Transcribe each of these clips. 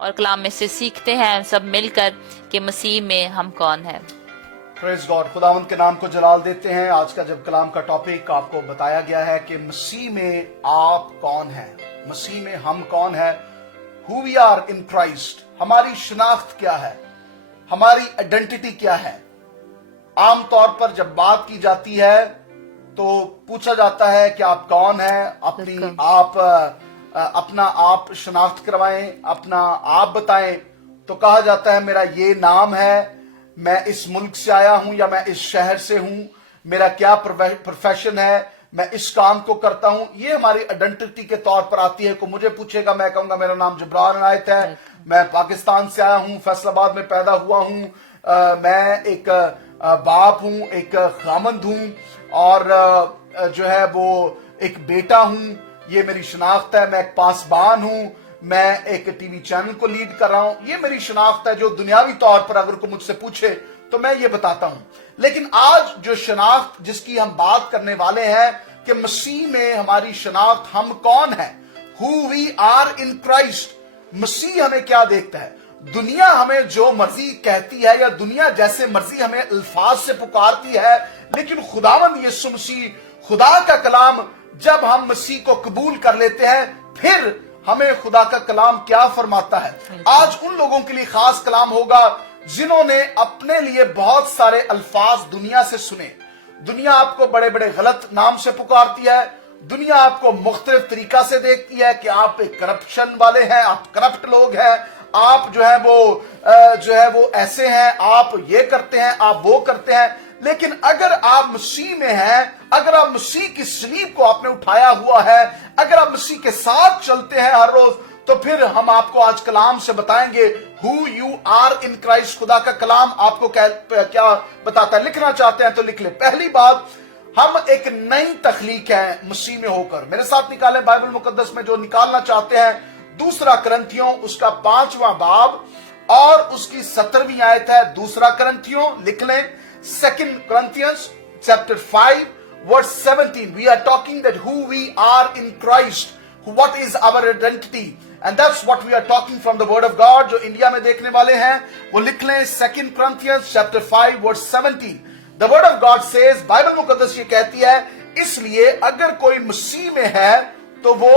اور کلام میں سے سیکھتے ہیں سب مل کر کہ مسیح میں ہم کون ہیں۔ پریز گاڈ، خداوند کے نام کو جلال دیتے ہیں۔ آج کا جب کلام کا ٹاپک آپ کو بتایا گیا ہے کہ مسیح میں آپ کون ہیں، مسیح میں ہم کون ہیں، who we are in Christ، ہماری شناخت کیا ہے، ہماری آئیڈینٹی کیا ہے۔ عام طور پر جب بات کی جاتی ہے تو پوچھا جاتا ہے کہ آپ کون ہیں، اپنا آپ شناخت کروائیں، اپنا آپ بتائیں، تو کہا جاتا ہے میرا یہ نام ہے، میں اس ملک سے آیا ہوں یا میں اس شہر سے ہوں، میرا کیا پروفیشن ہے، میں اس کام کو کرتا ہوں۔ یہ ہماری آئیڈینٹی کے طور پر آتی ہے۔ کوئی مجھے پوچھے گا، میں کہوں گا میرا نام جبران عنایت ہے، میں پاکستان سے آیا ہوں، فیصل آباد میں پیدا ہوا ہوں، میں ایک باپ ہوں، ایک خامند ہوں، اور جو ہے وہ ایک بیٹا ہوں، یہ میری شناخت ہے۔ میں ایک پاسبان ہوں، میں ایک ٹی وی چینل کو لیڈ کر رہا ہوں، یہ میری شناخت ہے۔ جو دنیاوی طور پر اگر کوئی مجھ سے پوچھے تو میں یہ بتاتا ہوں۔ لیکن آج جو شناخت جس کی ہم بات کرنے والے ہیں کہ مسیح میں ہماری شناخت، ہم کون ہیں، who we are in Christ، مسیح ہمیں کیا دیکھتا ہے۔ دنیا ہمیں جو مرضی کہتی ہے یا دنیا جیسے مرضی ہمیں الفاظ سے پکارتی ہے، لیکن خداوند یسوع مسیح، خدا کا کلام، جب ہم مسیح کو قبول کر لیتے ہیں پھر ہمیں خدا کا کلام کیا فرماتا ہے۔ آج ان لوگوں کے لیے خاص کلام ہوگا جنہوں نے اپنے لیے بہت سارے الفاظ دنیا سے سنے۔ دنیا آپ کو بڑے بڑے غلط نام سے پکارتی ہے، دنیا آپ کو مختلف طریقہ سے دیکھتی ہے کہ آپ ایک کرپشن والے ہیں، آپ کرپٹ لوگ ہیں، آپ جو ہے وہ ایسے ہیں، آپ یہ کرتے ہیں، آپ وہ کرتے ہیں۔ لیکن اگر آپ مسیح میں ہیں، اگر آپ مسیح کی صلیب کو آپ نے اٹھایا ہوا ہے، اگر آپ مسیح کے ساتھ چلتے ہیں ہر روز، تو پھر ہم آپ کو آج کلام سے بتائیں گے who you are in Christ۔ خدا کا کلام آپ کو کیا بتاتا ہے۔ لکھنا چاہتے ہیں تو لکھ لیں۔ پہلی بات، ہم ایک نئی تخلیق ہیں مسیح میں ہو کر۔ میرے ساتھ نکالیں بائبل مقدس میں جو نکالنا چاہتے ہیں، دوسرا کرنتھیوں اس کا 5واں باب اور اس کی 17ویں آیت ہے۔ دوسرا کرنتھیوں لکھ لیں، 2 Corinthians chapter 5 verse 17۔ We are talking that who we are in Christ, what is our identity, and that's what we are talking from the word of God۔ جو انڈیا میں دیکھنے والے ہیں وہ لکھ لیں 2 Corinthians chapter 5 verse 17۔ The word of God says، Bible مقدس یہ کہتی ہے، اس لیے اگر کوئی مسیح میں ہے تو وہ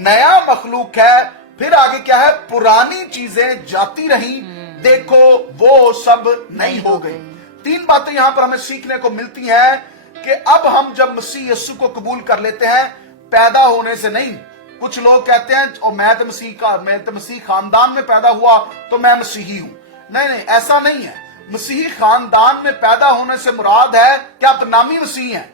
نیا مخلوق ہے، پھر آگے کیا ہے، پرانی چیزیں جاتی رہیں، دیکھو وہ سب نئی ہو گئی۔ تین باتیں یہاں پر ہمیں سیکھنے کو ملتی ہیں کہ اب ہم جب مسیح یسوع کو قبول کر لیتے ہیں، پیدا ہونے سے نہیں۔ کچھ لوگ کہتے ہیں میں تو مسیح خاندان میں پیدا ہوا تو میں مسیحی ہوں۔ نہیں، ایسا نہیں ہے۔ مسیحی خاندان میں پیدا ہونے سے مراد ہے کہ آپ نامی مسیحی ہیں۔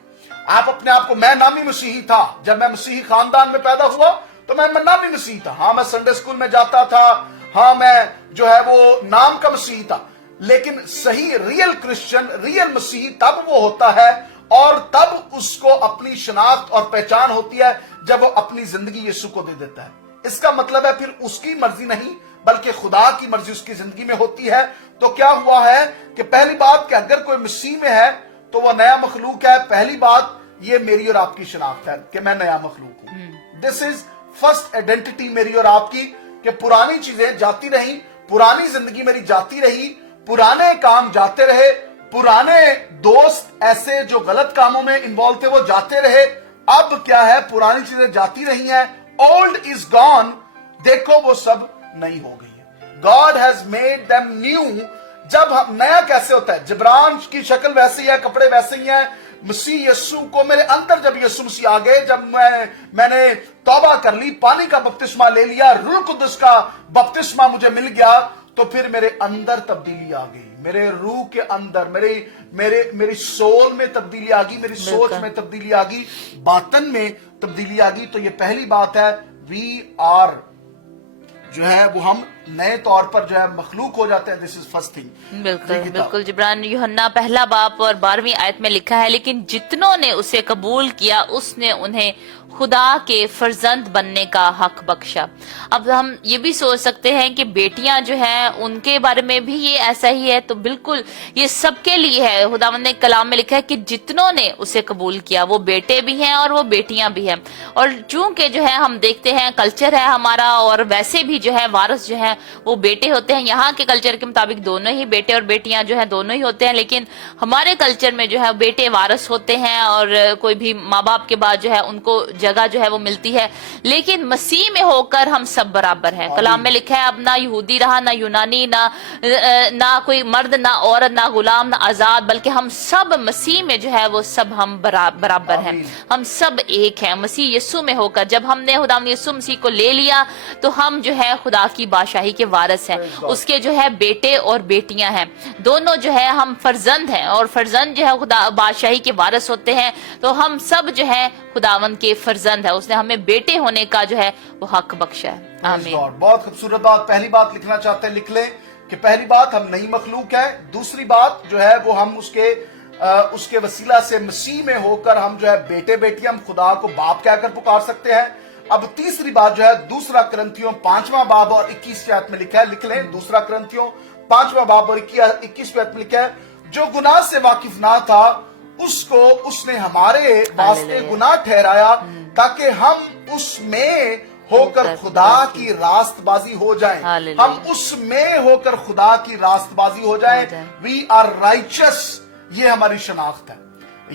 آپ اپنے آپ کو، میں نامی مسیحی تھا، جب میں مسیحی خاندان میں پیدا ہوا تو میں نامی مسیحی تھا۔ ہاں، میں سنڈے اسکول میں جاتا تھا، ہاں میں جو ہے وہ نام کا مسیحی تھا۔ لیکن صحیح ریئل کرسچن، ریئل مسیحی تب وہ ہوتا ہے اور تب اس کو اپنی شناخت اور پہچان ہوتی ہے جب وہ اپنی زندگی یسوع کو دے دیتا ہے۔ اس کا مطلب ہے پھر اس کی مرضی نہیں بلکہ خدا کی مرضی اس کی زندگی میں ہوتی ہے۔ تو کیا ہوا ہے کہ پہلی بات کہ اگر کوئی مسیح میں ہے تو وہ نیا مخلوق ہے۔ پہلی بات یہ میری اور آپ کی شناخت ہے کہ میں نیا مخلوق ہوں۔ دس از فرسٹ آئیڈینٹی میری اور آپ کی، کہ پرانی چیزیں جاتی رہیں، پرانی زندگی میری جاتی رہی، پرانے کام جاتے رہے، پرانے دوست ایسے جو غلط کاموں میں انوالو تھے وہ جاتے رہے۔ اب کیا ہے، پرانی چیزیں جاتی رہی ہیں، اولڈ از گون، دیکھو وہ سب نئی ہو گئی ہے۔ God has made them new۔ جب ہم نیا کیسے ہوتا ہے، جبران کی شکل ویسی ہے، کپڑے ویسے ہی ہیں۔ مسیح یسوع کو میرے اندر جب یسوع مسیح آ گئے، جب میں نے توبہ کر لی، پانی کا بپتسمہ لے لیا، روح القدس کا بپتسمہ مجھے مل گیا، تو پھر میرے اندر تبدیلی آ گئی، میرے روح کے اندر، میری سول میں تبدیلی آ گئی، میری سوچ میں تبدیلی آ گئی، باطن میں تبدیلی آ گئی۔ تو یہ پہلی بات ہے، وی آر جو ہے وہ ہم نئے طور پر جو ہے مخلوق ہو جاتے ہیں۔ دس از فرسٹ تھنگ۔ بالکل جبران یوحنا 1 باب اور 12ویں آیت میں لکھا ہے، لیکن جتنوں نے اسے قبول کیا اس نے انہیں خدا کے فرزند بننے کا حق بخشا۔ اب ہم یہ بھی سوچ سکتے ہیں کہ بیٹیاں جو ہیں ان کے بارے میں بھی یہ ایسا ہی ہے، تو بالکل یہ سب کے لیے ہے۔ خداوند نے کلام میں لکھا ہے کہ جتنوں نے اسے قبول کیا، وہ بیٹے بھی ہیں اور وہ بیٹیاں بھی ہیں۔ اور چونکہ جو ہے ہم دیکھتے ہیں کلچر ہے ہمارا، اور ویسے بھی جو ہے وارث جو ہے وہ بیٹے ہوتے ہیں. یہاں کے کلچر کے مطابق دونوں ہی بیٹے اور بیٹیاں جو ہے دونوں ہی ہوتے ہیں, لیکن ہمارے کلچر میں جو ہے بیٹے وارث ہوتے ہیں اور کوئی بھی ماں باپ کے بعد جو ہے ان کو جگہ جو ہے وہ ملتی ہے. لیکن مسیح میں ہو کر ہم سب برابر ہیں. کلام میں لکھا ہے اب نہ یہودی رہا, نہ یونانی, نہ کوئی مرد, نہ عورت, نہ غلام, نہ آزاد, بلکہ ہم سب مسیح میں جو ہے وہ سب ہم برابر ہیں. ہم سب ایک ہیں مسیح یسوع میں ہو کر. جب ہم نے خدا یسوع مسیح کو لے لیا تو ہم جو ہے خدا کی بادشاہی کے وارث ہیں, اس کے جو ہے بیٹے اور بیٹیاں ہیں, دونوں جو ہے ہم فرزند ہیں, اور فرزند جو ہے خدا بادشاہی کے وارث ہوتے ہیں. تو ہم سب جو ہے خداوند کے فرزند ہیں, اس نے ہمیں بیٹے ہونے کا جو ہے وہ حق بخشا ہے. آمین. بہت خوبصورت بات. پہلی بات لکھنا چاہتے ہیں لکھ لیں کہ پہلی بات ہم نئی مخلوق ہے. دوسری بات جو ہے وہ ہم اس کے وسیلہ سے مسیح میں ہو کر ہم جو ہے بیٹے بیٹی, ہم خدا کو باپ کہہ کر پکار سکتے ہیں. اب تیسری بات جو ہے دوسرا کرنتھیوں 5واں باب اور 21 آیت میں لکھا ہے, لکھ لیں دوسرا کرنتھیوں 5واں باب اور 21 آیت میں لکھا ہے, جو گناہ سے واقف نہ تھا اس کو اس نے ہمارے واسطے گناہ ٹھہرایا تاکہ ہم اس میں ہو کر خدا کی راست بازی ہو جائیں. ہم اس میں ہو کر خدا کی راست بازی ہو جائیں. وی آر رائچس, یہ ہماری شناخت ہے.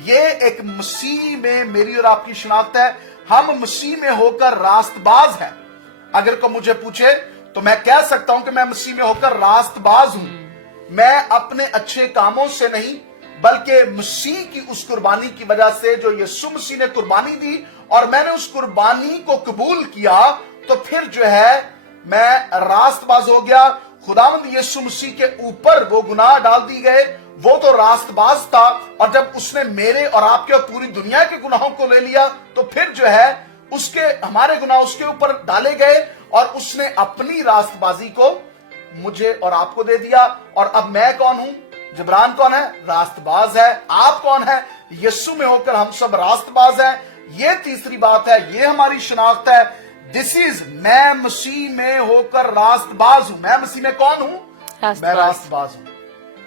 یہ ایک مسیح میں میری اور آپ کی شناخت ہے. ہم مسیح میں ہو کر راست باز ہیں. اگر کوئی مجھے پوچھے تو میں کہہ سکتا ہوں کہ میں مسیح میں ہو کر راست باز ہوں. میں اپنے اچھے کاموں سے نہیں بلکہ مسیح کی اس قربانی کی وجہ سے جو یسوع مسیح نے قربانی دی اور میں نے اس قربانی کو قبول کیا, تو پھر جو ہے میں راست باز ہو گیا. خداوند یسوع مسیح کے اوپر وہ گناہ ڈال دی گئے, وہ تو راست باز تھا, اور جب اس نے میرے اور آپ کے اور پوری دنیا کے گناہوں کو لے لیا تو پھر جو ہے ہمارے گناہ اس کے اوپر ڈالے گئے اور اس نے اپنی راست بازی کو مجھے اور آپ کو دے دیا. اور اب میں کون ہوں؟ جبران کون ہے؟ راست باز ہے. آپ کون ہے؟ یسوع میں ہو کر ہم سب راست باز ہیں. یہ تیسری بات ہے, یہ ہماری شناخت ہے. دس از, میں مسیح میں ہو کر راست باز ہوں. میں مسیح میں کون ہوں؟ میں راست باز ہوں.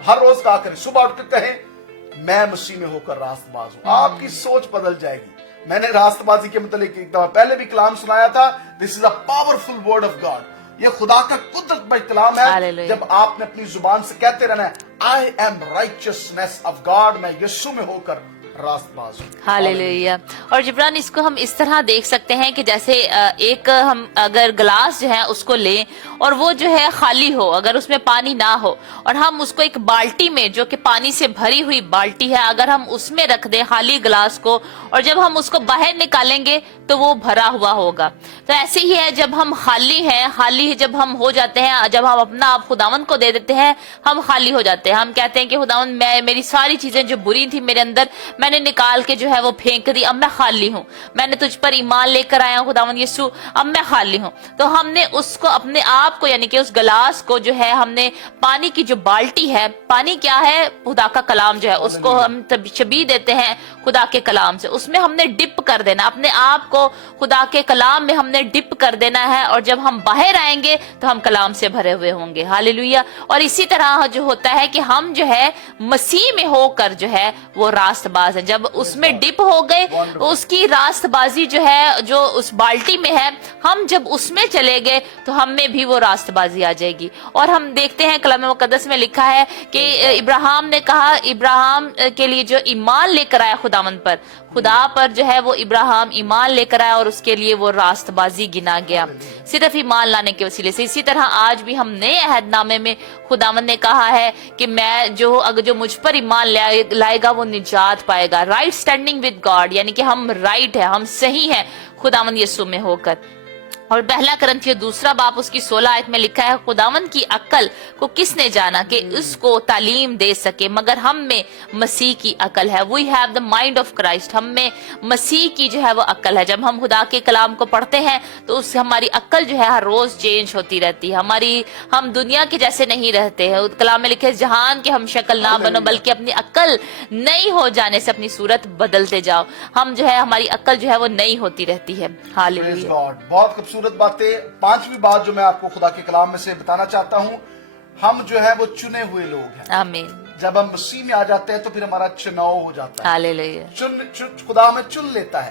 ہر روز کہا کریں, صبح اٹھ کر کہیں میں مسیح میں ہو کر راست باز ہوں. آپ کی سوچ بدل جائے گی. میں نے راست بازی کے متعلق ایک دفعہ پہلے بھی کلام سنایا تھا. This is a powerful word of God. یہ خدا کا قدرت بھر کلام ہے. جب آپ نے اپنی زبان سے کہتے رہنا ہے I am righteousness of God, میں یسوع میں ہو کر راست باز ہوں. ہاللیلویا. اور جبران اس کو ہم اس طرح دیکھ سکتے ہیں کہ جیسے ایک ہم اگر گلاس جو ہے اس کو لیں اور وہ جو ہے خالی ہو, اگر اس میں پانی نہ ہو, اور ہم اس کو ایک بالٹی میں جو کہ پانی سے بھری ہوئی بالٹی ہے اگر ہم اس میں رکھ دیں خالی گلاس کو, اور جب ہم اس کو باہر نکالیں گے تو وہ بھرا ہوا ہوگا. تو ایسے ہی ہے جب ہم خالی جب ہم ہو جاتے ہیں, جب ہم اپنا آپ خداوند کو دے دیتے ہیں ہم خالی ہو جاتے ہیں. ہم کہتے ہیں کہ خداوند میری ساری چیزیں جو بری تھی میرے اندر میں نے نکال کے جو ہے وہ پھینک دی, اب میں خالی ہوں. میں نے تجھ پر ایمان لے کر آیا ہوں خداوند یسوع, اب میں خالی ہوں. تو ہم نے اس کو اپنے آپ کو یعنی کہ اس گلاس کو جو ہے ہم نے پانی کی جو بالٹی ہے, پانی کیا ہے؟ خدا کا کلام جو ہے, اس کو ہم شبیہ دیتے ہیں خدا کے کلام سے. اس میں ہم نے ڈپ کر دینا, اپنے آپ کو خدا کے کلام میں ہم نے ڈپ کر دینا ہے, اور جب ہم باہر آئیں گے تو ہم کلام سے بھرے ہوئے ہوں گے. ہاللیلویا. اور اسی طرح جو ہوتا ہے کہ ہم جو ہے مسیح میں ہو کر جو ہے وہ راست باز ہے. جب اس میں ڈپ ہو گئے, اس کی راست بازی جو ہے جو اس بالٹی میں ہے, ہم جب اس میں چلے گئے تو ہم میں بھی وہ راست بازی آ جائے گی. اور ہم دیکھتے ہیں کلام مقدس میں لکھا ہے کہ ابراہیم نے کہا, ابراہیم کے لیے جو ایمان لے کر آیا خدا پر جو ہے وہ ابراہیم ایمان لے کر آیا اور اس کے لیے وہ راست بازی گنا گیا صرف ایمان لانے کے وسیلے سے. اسی طرح آج بھی ہم نئے عہد نامے میں خداوند نے کہا ہے کہ میں جو مجھ پر ایمان لائے گا وہ نجات پائے گا. رائٹ اسٹینڈنگ ود گاڈ, یعنی کہ ہم رائٹ ہے, ہم صحیح ہیں خداوند یسوع میں ہو کر. اور پہلا کرنتھیوں 2 باب اس کی 16 آیت میں لکھا ہے, خداوند کی عقل کو کس نے جانا کہ اس کو تعلیم دے سکے, مگر ہم میں مسیح کی عقل ہے. We have the mind of Christ. ہم میں مسیح کی جو ہے وہ عقل ہے. جب ہم خدا کے کلام کو پڑھتے ہیں تو اس سے ہماری عقل جو ہے ہر روز چینج ہوتی رہتی ہے. ہم دنیا کے جیسے نہیں رہتے ہیں. کلام میں لکھے جہان کے ہم شکل نہ بنو بلکہ اپنی عقل نئی ہو جانے سے اپنی صورت بدلتے جاؤ. ہم جو ہے ہماری عقل جو ہے وہ نئی ہوتی رہتی ہے. ہاللیلویا. بہت خوبصورت باتیں. 5ویں بات جو میں آپ کو خدا کے کلام میں سے بتانا چاہتا ہوں, ہم جو ہے وہ چنے ہوئے لوگ ہیں. آمین. جب ہم مسیح میں آ جاتے ہیں تو پھر ہمارا چناؤ ہو جاتا ہے. ہاللیلویا. خدا ہمیں چن لیتا ہے.